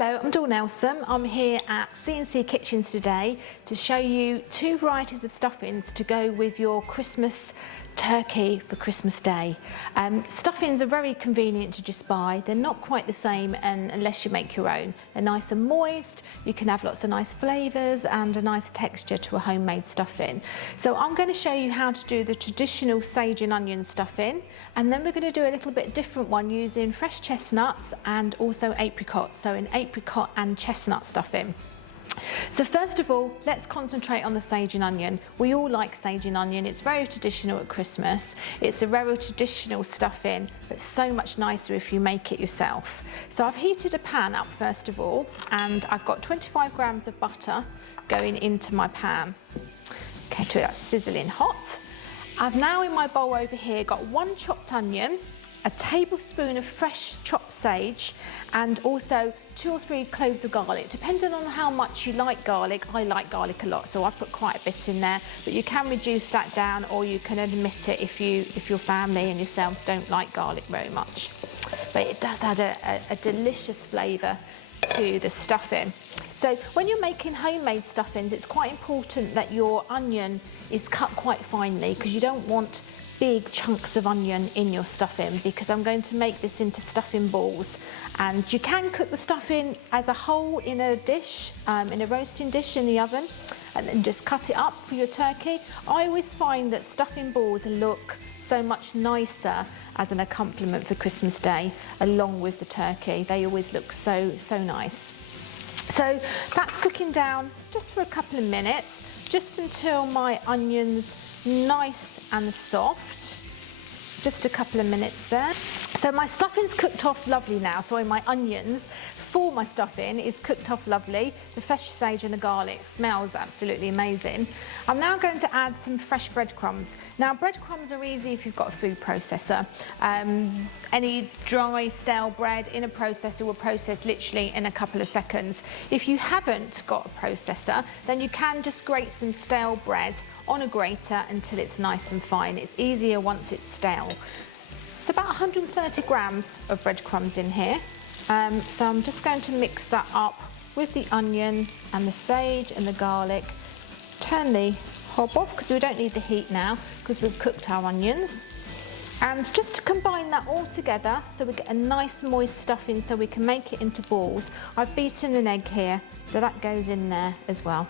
Hello, I'm Dawn Nelson. I'm here at C&C Kitchens today to show you two varieties of stuffings to go with your Christmas turkey for Christmas Day. Stuffings are very convenient to just buy. They're not quite the same unless you make your own. They're nice and moist. You can have lots of nice flavours and a nice texture to a homemade stuffing. So I'm going to show you how to do the traditional sage and onion stuffing, and then we're going to do a little bit different one using fresh chestnuts and also apricots, so an apricot and chestnut stuffing. So first of all, let's concentrate on the sage and onion. We all like sage and onion. It's very traditional at Christmas. It's a very traditional stuffing, but so much nicer if you make it yourself. So I've heated a pan up first of all, and I've got 25 grams of butter going into my pan. Okay, till that's sizzling hot. I've now in my bowl over here got one chopped onion, a tablespoon of fresh chopped sage, and also 2 or 3 cloves of garlic. Depending on how much you like garlic, I like garlic a lot, so I put quite a bit in there, but you can reduce that down or you can omit it if your family and yourselves don't like garlic very much. But it does add a delicious flavour to the stuffing. So when you're making homemade stuffings, it's quite important that your onion is cut quite finely, because you don't want big chunks of onion in your stuffing, because I'm going to make this into stuffing balls. And you can cook the stuffing as a whole in a dish, in a roasting dish in the oven, and then just cut it up for your turkey. I always find that stuffing balls look so much nicer as an accompaniment for Christmas Day along with the turkey. They always look so nice. So that's cooking down just for a couple of minutes, just until my onions nice and soft. Just a couple of minutes there. So my stuffing's cooked off lovely now. So my onions for my stuffing is cooked off lovely. The fresh sage and the garlic smells absolutely amazing. I'm now going to add some fresh breadcrumbs. Now breadcrumbs are easy if you've got a food processor. Any dry stale bread in a processor will process literally in a couple of seconds. If you haven't got a processor, then you can just grate some stale bread on a grater until it's nice and fine. It's easier once it's stale. It's about 130 grams of breadcrumbs in here. So I'm just going to mix that up with the onion and the sage and the garlic. Turn the hob off because we don't need the heat now because we've cooked our onions. And just to combine that all together so we get a nice moist stuffing so we can make it into balls, I've beaten an egg here, so that goes in there as well.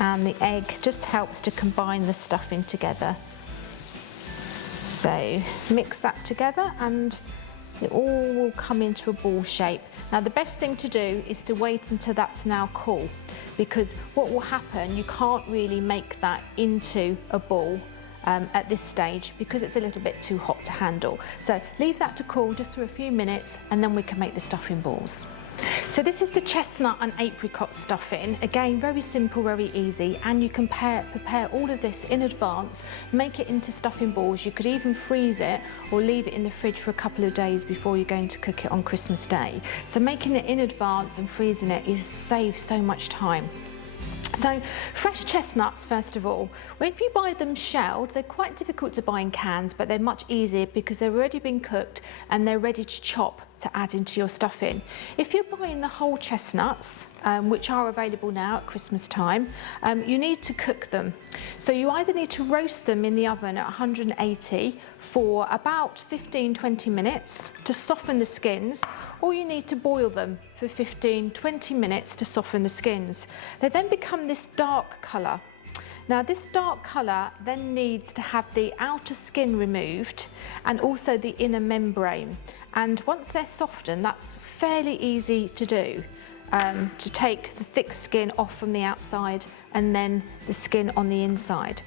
And the egg just helps to combine the stuffing together. So mix that together and it all will come into a ball shape. Now the best thing to do is to wait until that's now cool, because what will happen, you can't really make that into a ball at this stage because it's a little bit too hot to handle. So leave that to cool just for a few minutes and then we can make the stuffing balls. So this is the chestnut and apricot stuffing. Again, very simple, very easy, and you can prepare all of this in advance, make it into stuffing balls. You could even freeze it or leave it in the fridge for a couple of days before you're going to cook it on Christmas Day. So making it in advance and freezing it saves so much time. So fresh chestnuts, first of all, if you buy them shelled, they're quite difficult to buy in cans, but they're much easier because they've already been cooked and they're ready to chop to add into your stuffing. If you're buying the whole chestnuts, which are available now at Christmas time, you need to cook them. So you either need to roast them in the oven at 180 for about 15-20 minutes to soften the skins, or you need to boil them for 15-20 minutes to soften the skins. They then become this dark colour. Now this dark colour then needs to have the outer skin removed and also the inner membrane. And once they're softened, that's fairly easy to do, to take the thick skin off from the outside and then the skin on the inside.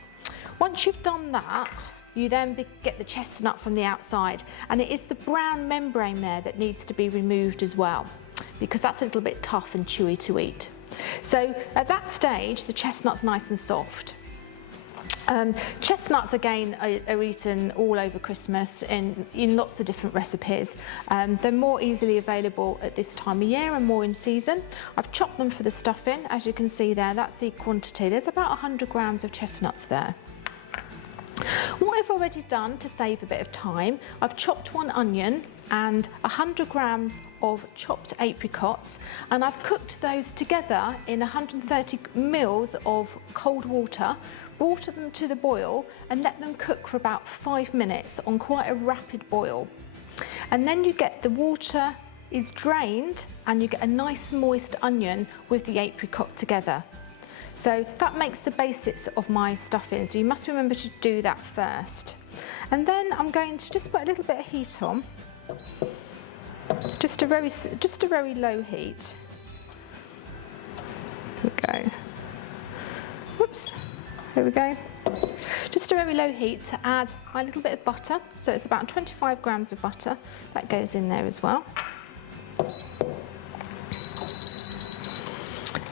Once you've done that, you then get the chestnut from the outside, and it is the brown membrane there that needs to be removed as well, because that's a little bit tough and chewy to eat. So at that stage, the chestnut's nice and soft. Chestnuts again are eaten all over Christmas in lots of different recipes. They're more easily available at this time of year and more in season. I've chopped them for the stuffing, as you can see there, that's the quantity. There's about 100 grams of chestnuts there. What I've already done to save a bit of time, I've chopped one onion and 100 grams of chopped apricots, and I've cooked those together in 130 mils of cold water, brought them to the boil and let them cook for about 5 minutes on quite a rapid boil. And then you get the water is drained and you get a nice moist onion with the apricot together. So that makes the basics of my stuffing, so you must remember to do that first. And then I'm going to just put a little bit of heat on, just a very low heat. Here we go. Whoops, there we go. Just a very low heat to add a little bit of butter, so it's about 25 grams of butter, that goes in there as well.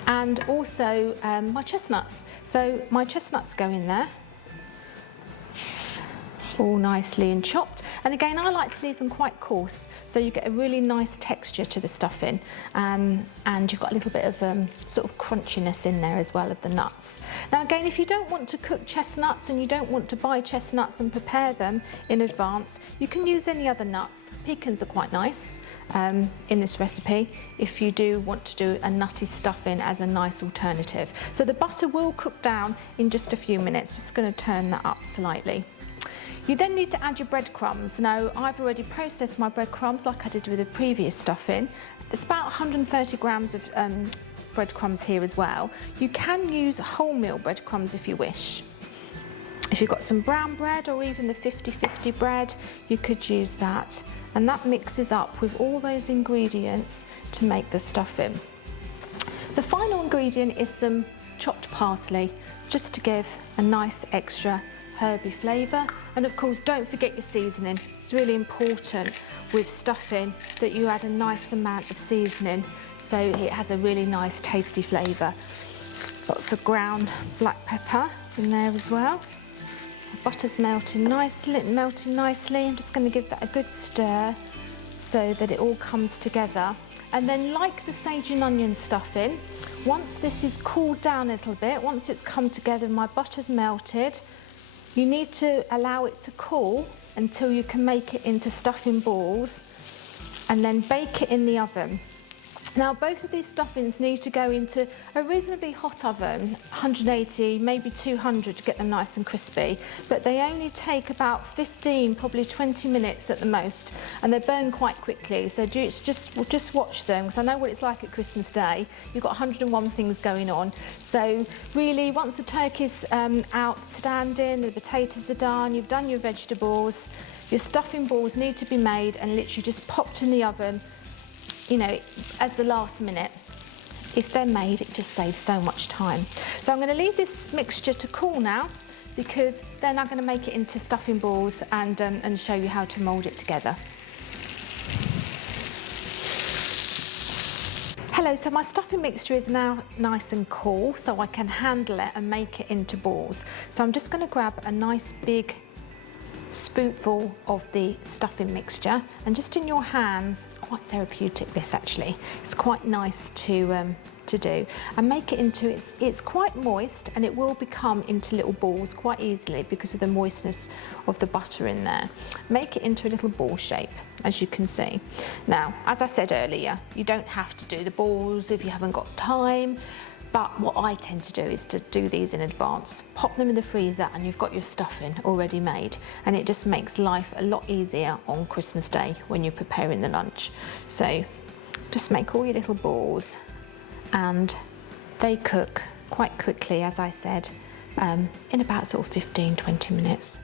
And also my chestnuts. So my chestnuts go in there, all nicely and chopped. And again, I like to leave them quite coarse, so you get a really nice texture to the stuffing, and you've got a little bit of sort of crunchiness in there as well of the nuts. Now again, if you don't want to cook chestnuts and you don't want to buy chestnuts and prepare them in advance, you can use any other nuts. Pecans are quite nice in this recipe if you do want to do a nutty stuffing as a nice alternative. So the butter will cook down in just a few minutes, just going to turn that up slightly. You then need to add your breadcrumbs. Now I've already processed my breadcrumbs like I did with the previous stuffing. It's about 130 grams of breadcrumbs here as well. You can use wholemeal breadcrumbs if you wish. If you've got some brown bread or even the 50-50 bread, you could use that. And that mixes up with all those ingredients to make the stuffing. The final ingredient is some chopped parsley, just to give a nice extra herby flavour. And of course, don't forget your seasoning. It's really important with stuffing that you add a nice amount of seasoning so it has a really nice tasty flavour. Lots of ground black pepper in there as well. The butter's melting nicely. I'm just going to give that a good stir so that it all comes together. And then, like the sage and onion stuffing, once this is cooled down a little bit, once it's come together, my butter's melted, you need to allow it to cool until you can make it into stuffing balls and then bake it in the oven. Now both of these stuffings need to go into a reasonably hot oven, 180, maybe 200 to get them nice and crispy, but they only take about 15, probably 20 minutes at the most, and they burn quite quickly, so just watch them, because I know what it's like at Christmas Day. You've got 101 things going on, so really once the turkey's outstanding, the potatoes are done, you've done your vegetables, your stuffing balls need to be made and literally just popped in the oven, you know, at the last minute. If they're made, it just saves so much time. So I'm going to leave this mixture to cool now, because then I'm going to make it into stuffing balls and show you how to mould it together. Hello, so my stuffing mixture is now nice and cool, so I can handle it and make it into balls. So I'm just going to grab a nice big spoonful of the stuffing mixture, and just in your hands, it's quite therapeutic this actually, it's quite nice to do, and make it into, it's quite moist and it will become into little balls quite easily because of the moistness of the butter in there. Make it into a little ball shape, as you can see. Now, as I said earlier, you don't have to do the balls if you haven't got time. But what I tend to do is to do these in advance, pop them in the freezer, and you've got your stuffing already made, and it just makes life a lot easier on Christmas Day when you're preparing the lunch. So just make all your little balls, and they cook quite quickly, as I said, in about sort of 15-20 minutes.